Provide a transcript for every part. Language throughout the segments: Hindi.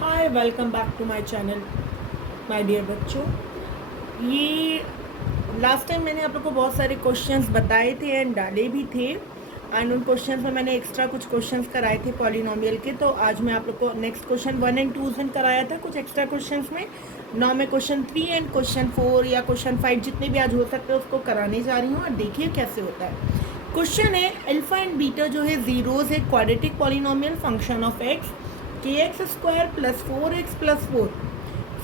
Hi welcome back to my channel my dear बच्चों। ये लास्ट टाइम मैंने आप लोग को बहुत सारे क्वेश्चंस बताए थे एंड डाले भी थे एंड उन क्वेश्चंस में मैंने एक्स्ट्रा कुछ क्वेश्चंस कराए थे पॉलिनोमियल के। तो आज मैं आप लोग को नेक्स्ट क्वेश्चन 1 एंड 2 उस दिन कराया था, कुछ एक्स्ट्रा क्वेश्चंस में। नाउ मैं क्वेश्चन 3 एंड क्वेश्चन 4 या क्वेश्चन 5 जितने भी आज हो सकते हैं उसको कराने जा रही हूँ और देखिए कैसे होता है। क्वेश्चन है अल्फा एंड बीटा जो है जीरोज है quadratic polynomial function of x kx square plus 4x plus 4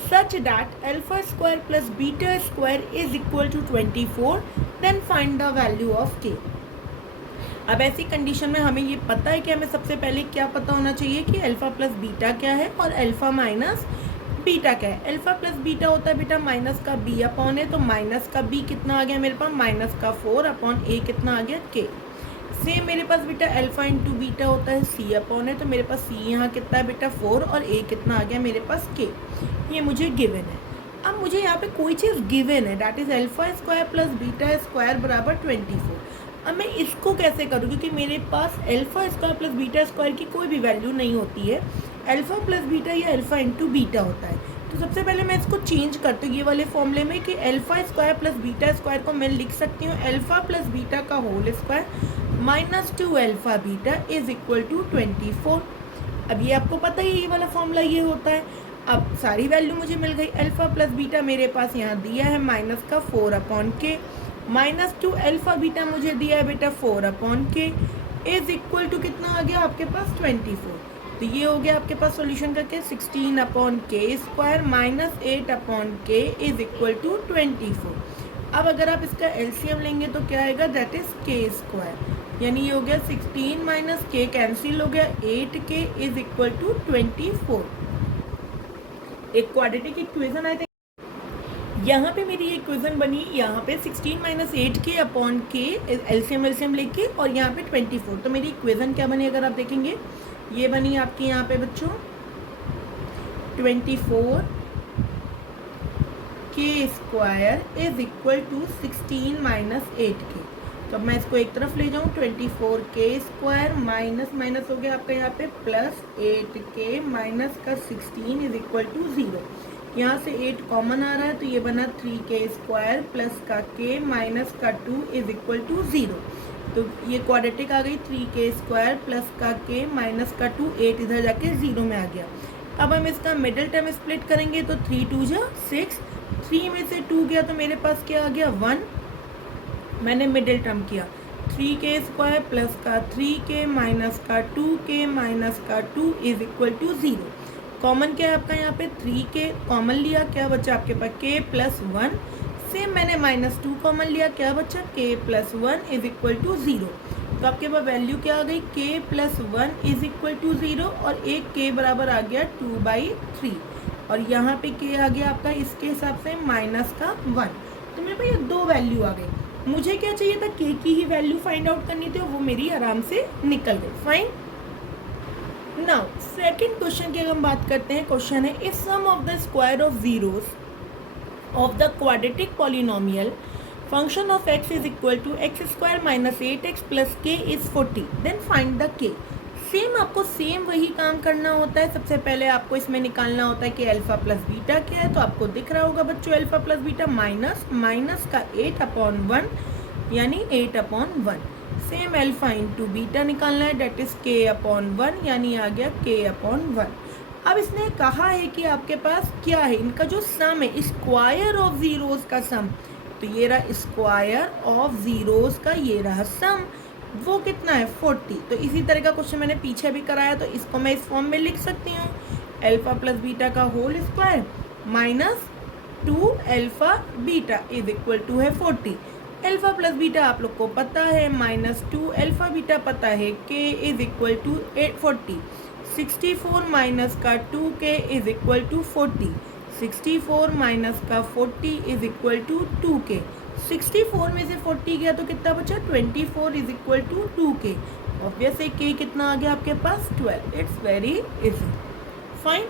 such that alpha square plus beta square is equal to 24, then find the value of k। अब ऐसी कंडीशन में हमें ये पता है कि हमें सबसे पहले क्या पता होना चाहिए कि अल्फा प्लस बीटा क्या है और अल्फा माइनस बीटा क्या है। अल्फा प्लस बीटा होता है बेटा माइनस का बी अपॉन है, तो माइनस का बी कितना आ गया मेरे पास, माइनस का 4 अपॉन ए कितना आ गया के। सेम मेरे पास बेटा अल्फा इंटू बीटा होता है सी अपॉन है, तो मेरे पास सी यहाँ कितना है बेटा 4 और ए कितना आ गया मेरे पास के। ये मुझे गिवन है। अब मुझे यहाँ पे कोई चीज़ गिवन है that is alpha square plus beta square बराबर 24। अब मैं इसको कैसे करूँ, क्योंकि मेरे पास alpha square plus beta square की कोई भी वैल्यू नहीं होती है। अल्फा प्लस बीटा या अल्फा इंटू बीटा होता है। तो सबसे पहले मैं इसको चेंज करती हूँ ये वाले फॉर्मूले में कि alpha square plus beta square को मैं लिख सकती हूँ अल्फा प्लस बीटा का whole square minus 2 alpha beta is equal to 24। अब ये आपको पता ही ये वाला फॉर्मूला ये होता है। अब सारी वैल्यू मुझे मिल गई। अल्फा प्लस बीटा मेरे पास यहाँ दिया है माइनस का 4 अपॉन के, माइनस 2 अल्फा बीटा मुझे दिया है बेटा 4 अपॉन के इज इक्वल टू कितना आ गया आपके पास 24। तो ये हो गया आपके पास सॉल्यूशन करके 16 अपॉन के स्क्वायर माइनस 8 अपॉन के इज इक्वल टू 24। अब अगर आप इसका एलसीएम लेंगे तो क्या आएगा, दैट इज के स्क्वायर, यानी ये हो गया 16 माइनस के कैंसिल हो गया 8 के इज इक्वल टू 24। एक क्वाड्रेटिक इक्वेशन आए थे यहाँ पे मेरी इक्वेशन बनी, यहाँ पे 16 माइनस 8 के अपॉन के एलसीएम लेके और यहाँ पे 24। तो मेरी इक्वेशन क्या बनी अगर आप देखेंगे, ये बनी आपकी यहाँ पे बच्चों 24 के square is equal to 16 minus 8 k. तो अब मैं इसको एक तरफ ले जाऊँ, 24 के स्क्वायर माइनस माइनस हो गया आपका यहाँ पे प्लस 8 के माइनस का 16 इज इक्वल टू 0। यहाँ से 8 कॉमन आ रहा है तो ये बना 3 के स्क्वायर प्लस का के माइनस का 2 इज इक्वल टू 0। तो ये क्वाड्रेटिक आ गई 3 के स्क्वायर प्लस का के माइनस का 2, 8 इधर जाके 0 में आ गया। अब हम इसका मिडिल टर्म स्प्लिट करेंगे तो 3 2 जा 6, 3 में से 2 गया तो मेरे पास क्या आ गया 1। मैंने मिडिल टर्म किया 3 के स्क्वायर प्लस का 3 के माइनस का 2 के माइनस का 2 इज इक्वल टू 0। कॉमन क्या है आपका यहाँ पे 3 के कॉमन लिया, क्या बचा आपके पास के प्लस 1। सेम मैंने माइनस 2 कॉमन लिया, क्या बचा के प्लस 1 इज इक्वल टू 0। तो आपके पास वैल्यू क्या आ गई के प्लस 1 इज इक्वल टू 0 और एक के बराबर आ गया 2/3 और यहाँ पे के आ गया आपका इसके हिसाब से माइनस का 1। तो मेरे पास ये दो वैल्यू आ गई। मुझे क्या चाहिए था, के की ही वैल्यू फाइंड आउट करनी थी और वो मेरी आराम से निकल गई। फाइन। नाउ सेकंड क्वेश्चन की अगर हम बात करते हैं, क्वेश्चन है if sum of the square of zeros of the quadratic polynomial function of x is equal to x square minus 8x plus k is 40, then find the k. Same आपको सेम वही काम करना होता है। सबसे पहले आपको इसमें निकालना होता है कि अल्फा प्लस बीटा क्या है। तो आपको दिख रहा होगा बच्चों अल्फा प्लस बीटा माइनस का 8 अपॉन 1 यानी 8 upon 1। Same alpha into beta निकालना है डेट इज के अपॉन 1 यानी आ गया के अपॉन 1। अब इसने कहा है कि आपके पास क्या है, इनका जो सम है स्क्वायर ऑफ जीरोस का सम। तो ये रहा स्क्वायर ऑफ जीरोस का, ये रहा सम, वो कितना है 40। तो इसी तरह का क्वेश्चन मैंने पीछे भी कराया, तो इसको मैं इस फॉर्म में लिख सकती हूँ अल्फा प्लस बीटा का whole square minus 2 alpha beta is equal to है 40। अल्फा प्लस बीटा आप लोग को पता है माइनस 2 अल्फा बीटा पता है के इज इक्वल टू 40। 64 माइनस का 2 के इज इक्वल टू 40। 64 माइनस का 40 इज इक्वल टू 2 के। 64 में से 40 गया तो कितना बचा 24 इज इक्वल टू 2 के। ऑब्वियस है के कितना आ गया आपके पास 12। It's very easy. फाइन।